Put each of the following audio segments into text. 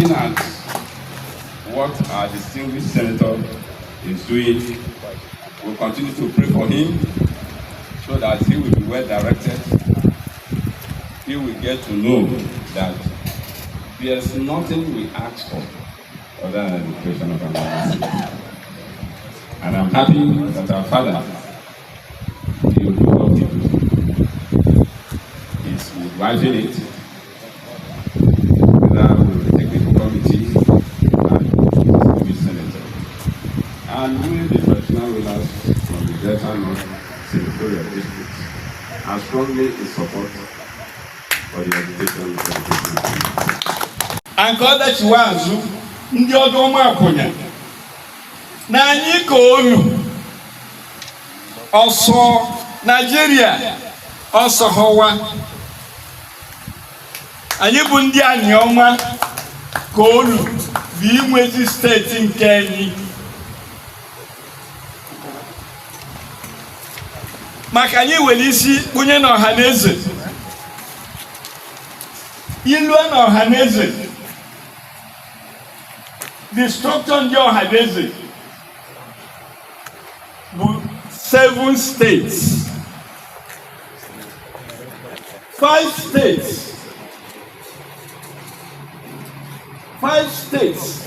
looking at what our distinguished senator is doing, we'll continue to pray for him so that he will be well directed. He will get to know that there's nothing we ask for other than the creation of our lives. And I'm happy that our father, he will do what he do. He's advising it, whether with the technical committee and the senator. And we, the traditional rulers from the Delta North Senatorial District, are strongly in support for the education of the and God that you are, ndị ọdụm akwụnya na anyị ka onu ọsọ Nigeria ọsọ họwa anyị bụ ndị Anioma ka onu bụ inwezi steeti nke anyị maka anyị were isi kpunye na ọhaneze ilu na ọhaneze the structure in your Hadezi, 7 states, 5 states, 5 states.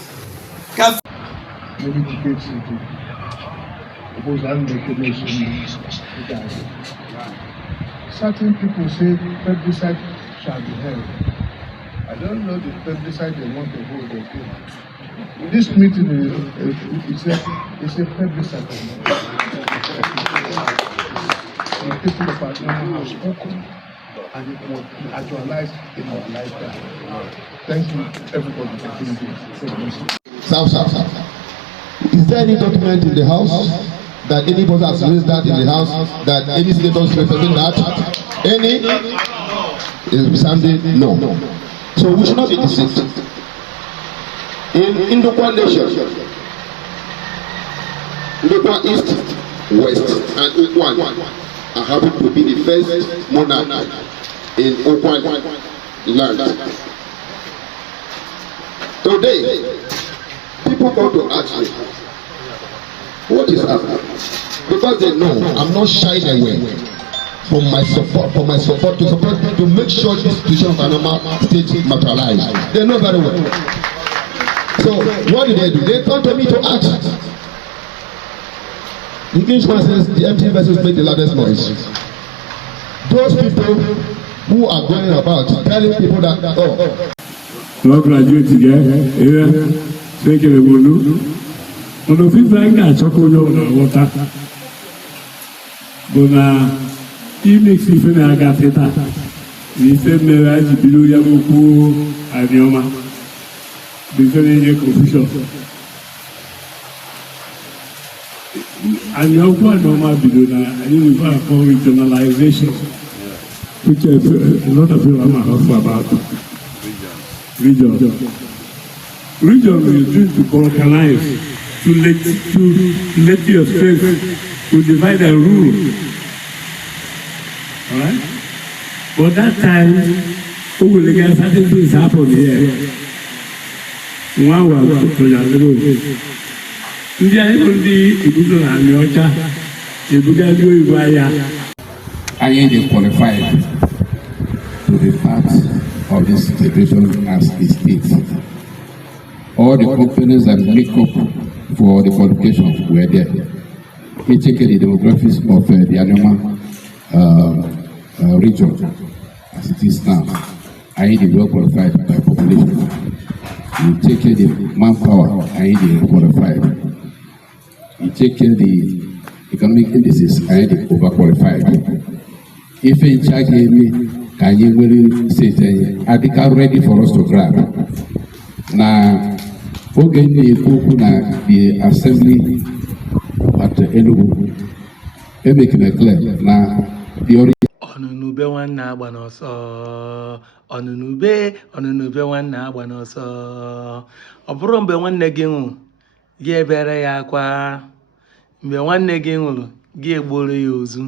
Certain people say plebiscite shall be held. I don't know the plebiscite they want to hold again. This meeting is a plebiscite. The people of Anioma have spoken and it will be actualized in our lifetime. Thank you, everybody, for being here. South. Is there any document in the House that anybody has raised that in the House, that any senator is representing that? Any? Is Sunday? No. So we should not be deceived. In the one nation, Ndokwa East, West, and Okwan are happy to be the first monarch in Okwan land. Today, people come to ask me, what is happening? Because they know I'm not shying away from my support, to make sure this institution of Anioma state materialized. They know very well. So what do? They come to me to ask. The English man says the empty vessels make the loudest noise. Those people who are going about telling people that no graduate here, thank you. On the fifth line, I talk on water. But he makes me feel like I got it. He said, "Marriage below Yamuku Anioma." Because any confusion. And you have normal below that, and you will call regionalization, which a lot of people are talking about. Region is used to balkanize, to let your strength to divide and rule. Alright? But that time, who will get certain things happen here? One was to Yazoo. Ndị anyị bụ ndị Ibudo na Anịọcha, Ebuga ndị oyibo anya. I am qualified to be part of this celebration as a state. All the companies that make up for the qualification were there. We checked the demographics of the Anioma region as it is now. I am well qualified by population. You take care of the manpower, I am qualified. You take care of the economic indices, I am overqualified. If in charge me, can you really say, are they ready for us to grab? Now, the assembly at the Enugu, they make it clear. Now, the Ọnụnụbe nwanne agba n'ọsọ, ọnụnụbe nwanne agba n'ọsọ. Ọ bụrụ mgbe nwanne gị nwụrụ, gị ebere ya akwa. Mgbe nwanne gị nwụrụ, gị egboro ya ozu,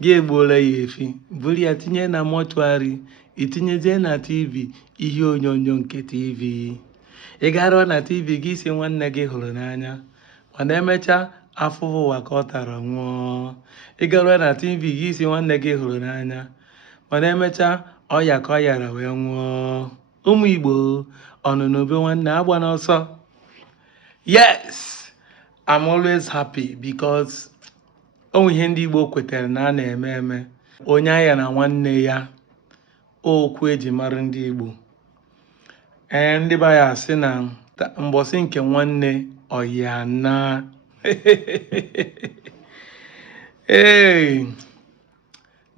gị egboro ya efi, buru ya tinye na mọchụarị, itinyezie na TV ihe onyonyo nke TV. ị gara na TV gị si nwanne gị hụrụ n'anya mana emechaa afụfụ ụwa ka ọ tara nwụọ. Ị gara na TV gị si nwanne gị hụrụ n'anya mana emechaa ọya ka ọ yara wee nwụọ. Ụmụ Igbo, ọnụnụ be nwanne agba n'ọsọ. Yes, I'm always happy because onwe ihe ndị Igbo kwetere na a na-eme eme. Onye anya na nwanne ya, okwu eji mara ndị Igbo. Ndị be ya sị na mbọsị nke nwanne ọya na. Hey,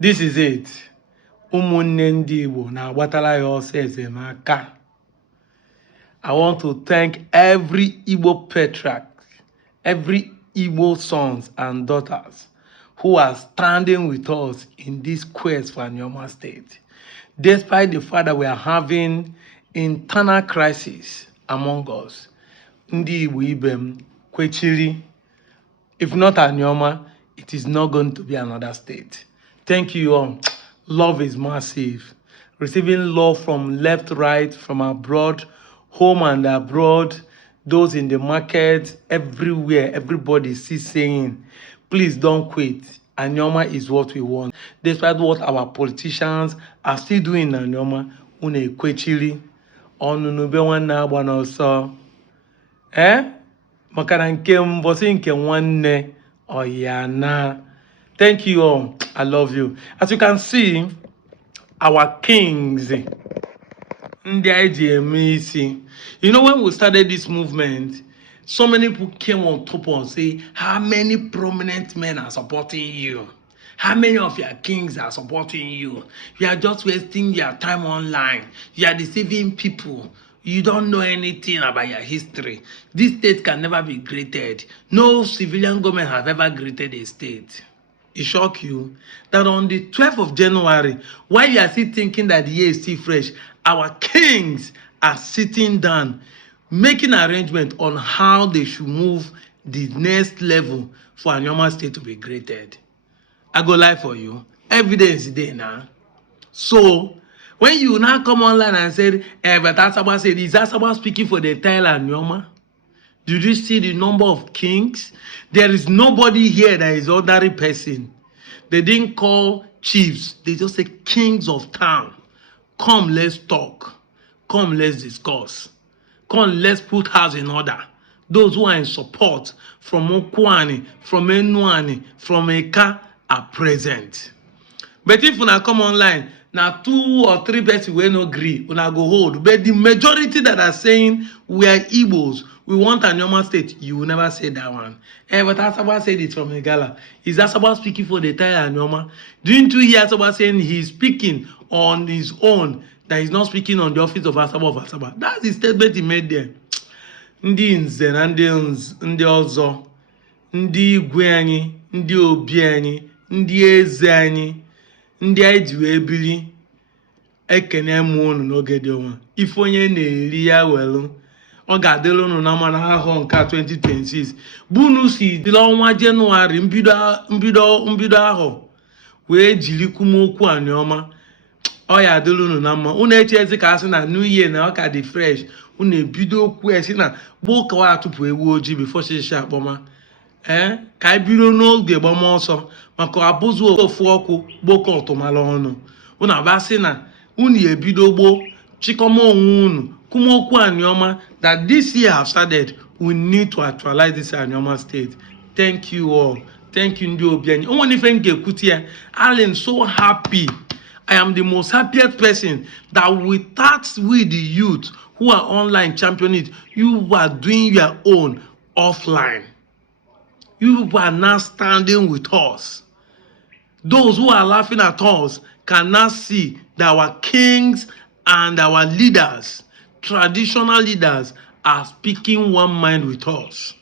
this is it. Ụmụnne ndị Igbo na-agbatala ya ọsọ ezemaka. I want to thank every Igbo patriarch, every Igbo sons and daughters who are standing with us in this quest for Anioma State. Despite the fact that we are having internal crisis among us, Ndi Igbo Ibem, Kwechiri, if not Anioma, it is not going to be another state. Thank you all. Love is massive. Receiving love from left, right, from abroad, home and abroad, those in the market, everywhere, everybody is saying, please don't quit. Anioma is what we want. Despite what our politicians are still doing in Anioma, une kwechiri, onunube nwanne agba n'ọsọ. Maka nke mbọsị nke nwanne ọyana. Thank you all. I love you. As you can see, our kings, ndị anyị ji eme isi. You know, when we started this movement, so many people came on top and say, how many prominent men are supporting you? How many of your kings are supporting you? You are just wasting your time online. You are deceiving people. You don't know anything about your history. This state can never be created. No civilian government has ever created a state. It shock you that on the 12th of January, while you are still thinking that the year is still fresh, our kings are sitting down, making arrangement on how they should move the next level for Anioma State to be created. I go live for you. Evidence is there now. So, when you now come online and say, but Asaba said, is Asaba speaking for the entire Anioma? Did you see the number of kings? There is nobody here that is ordinary person. They didn't call chiefs. They just say kings of town. Come, let's talk. Come, let's discuss. Come, let's put house in order. Those who are in support from Okwani, from Enuani, from Eka are present. But if una come online, now 2 or 3 people will not agree, una go hold. But the majority that are saying we are Igbos, we want Anioma State, you will never say that one. But Asaba said it from Igala. Is Asaba speaking for the entire Anioma? Didn't you hear Asaba saying he's speaking on his own, that he's not speaking on the office of Asaba? That's the statement he made there. Ndi nze na ndị ọzọ, ndị igwe anyị, ndị obi anyị, ndị eze anyị, ndị anyị ji wee bili, ekene m unu n'oge dị ọnwa. Ife onye na-eri ya welu, ọ ga-adịrị unu na mmanụ ahụ nke 2026. Bunu si dịla ọnwa Jenụwarị mbido ahụ wee jiri kumokwu Anioma. Ọ ya adịrị unu na mma. Unu echezi ka asị na New Year na ọ ka dị fresh. Unu ebido okwu esi na gboo kawa atụpụ ewu ojii before shishi akpọma. Ka bido n'oge gbama ọsọ maka abụzụ ofu ọkụ gboko ọtụmala ọnụ. Unu abasị na unu ebido gboo chịkọma onwe unu kumokwu Anioma that this year have started. We need to actualize this Anioma State. Thank you all. Thank you ndị obi anyị. Onwe n'ife nke kwuti ya, I'm so happy. I am the most happiest person that without we the youth who are online championing it, you are doing your own offline. You are now standing with us. Those who are laughing at us can now see that our kings and our leaders, traditional leaders, are speaking one mind with us.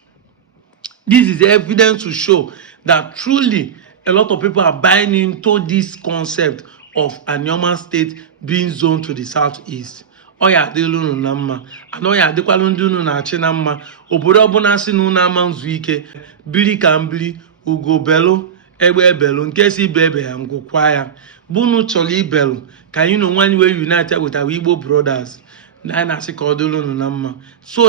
This is evidence to show that truly a lot of people are buying into this concept of Anioma State being zoned to the southeast. Oya adịlụ unu na mma, ana oya adịkwalụ ndị unu na-achị na mma. Obodo ọbụla si na unu ama nzu ike, biri ka mbiri, ugo belu, egbe belu, nke si ibe ebe ya ngwụkwa ya. Bunu chọrọ ibelu, ka anyị na onwe anyị wee unite with our Igbo brothers. so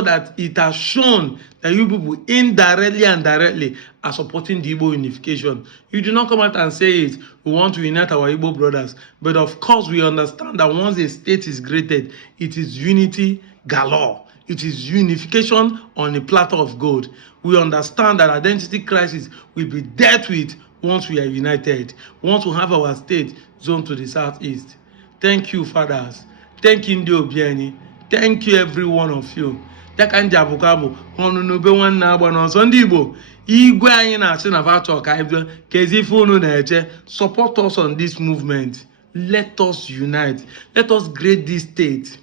that it has shown that you people indirectly and directly are supporting the Igbo unification. You do not come out and say it, we want to unite our Igbo brothers, but of course we understand that once a state is created, it is unity galore. It is unification on a platter of gold. We understand that identity crisis will be dealt with once we are united, once we have our state zoned to the southeast. Thank you, fathers. Thank you, Ndi Obiani. Thank you, every one of you. Deka ndị abụkwa bụ ọnụ n'obe nwanne agba n'ọsọ ndị Igbo igwe anyị na-asị na vachọ ka anyị ka ezi ife unu na-eche. Support us on this movement. Let us unite. Let us create this state.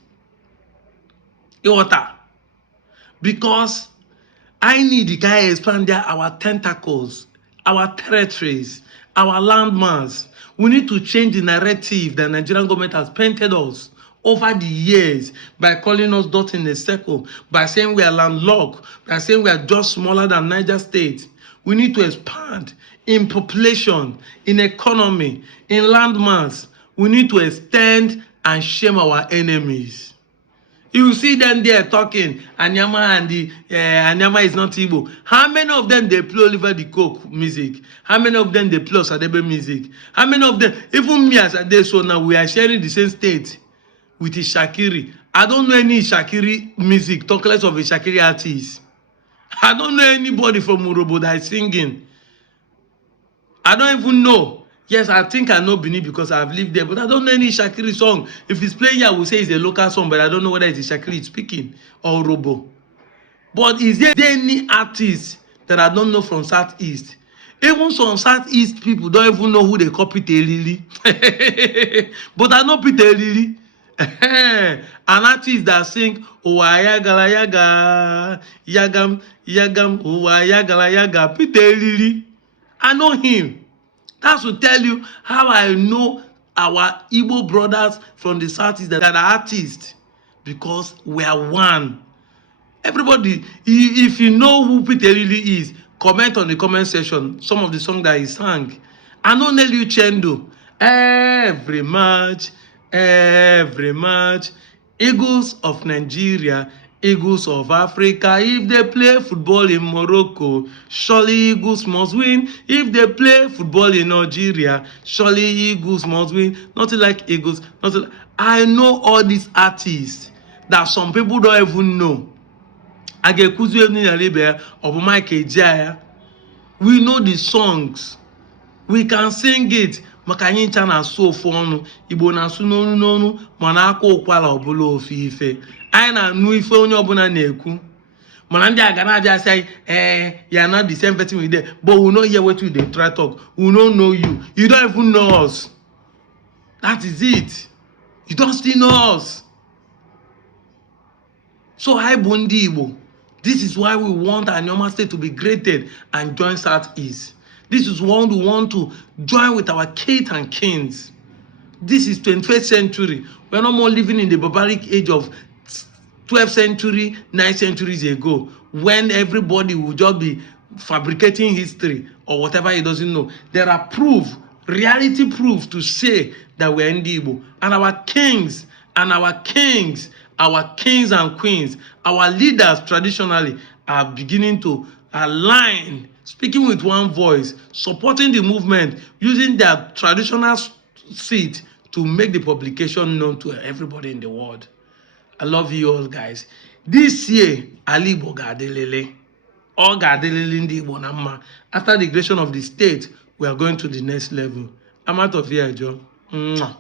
Iwota. Because I need to expand our tentacles, our territories, our landmass. We need to change the narrative that Nigerian government has painted us over the years by calling us dot in a circle, by saying we are landlocked, by saying we are just smaller than Niger State. We need to expand in population, in economy, in landmass. We need to extend and shame our enemies. You see them there talking, Anioma and the Anioma is not Igbo. How many of them they play Oliver the Coke music? How many of them they play Osadebe music? How many of them, even me as a day, so now we are sharing the same state with Shakiri. I don't know any Shakiri music, talk less of a Shakiri artist. I don't know anybody from Urobo that is singing. I don't even know. Yes, I think I know Benin because I've lived there, but I don't know any Shakiri song. If it's playing here, I will say it's a local song, but I don't know whether it's a Shakiri speaking or Urobo. But is there any artist that I don't know from Southeast? Even some Southeast people don't even know who they call Peter Lily. But I know Peter Lily. An artist that sing Uwayagala Yaga Yagam Yagam Uwayagala Yaga Peter Lily. I know him. That's to tell you how I know our Igbo brothers from the Southeast that are artists, because we are one. Everybody, if you know who Peter really is, comment on the comment section some of the songs that he sang. I know Nelly Uchendo. Every match, Eagles of Nigeria, Eagles of Africa. If they play football in Morocco, surely Eagles must win. If they play football in Nigeria, surely Eagles must win. Nothing like Eagles. Nothing. I know all these artists that some people don't even know. We know the songs. We can sing it. Maka anyị ncha na-asụ ofu ọnụ, Igbo na-asụ n'onu n'onu, mana aka ụkwala ọbụla ofu ife. Anyị na-anụ ife onye ọbụla na-ekwu. Mana ndị aga na-abịa asị anyị, you are not the same person we dey, but we no hear wetin they try talk. We no know you. You don't even know us. That is it. You don't still know us. So hi bụ ndị Igbo. This is why we want Anioma State to be created and join Southeast. This is what we want to join with our kith and kings. This is 21st century. We're no more living in the barbaric age of 12th century, 9th centuries ago, when everybody would just be fabricating history or whatever he doesn't know. There are proof, reality proof to say that we're in the Igbo. And our kings and our kings and queens, our leaders traditionally are beginning to align, speaking with one voice, supporting the movement, using their traditional seat to make the publication known to everybody in the world. I love you all, guys. This year, Ali Igbo ga-adelele. All ga-adelele ndị Igbo na mma. After the creation of the state, we are going to the next level. I'm out of here, Joe. Mwah.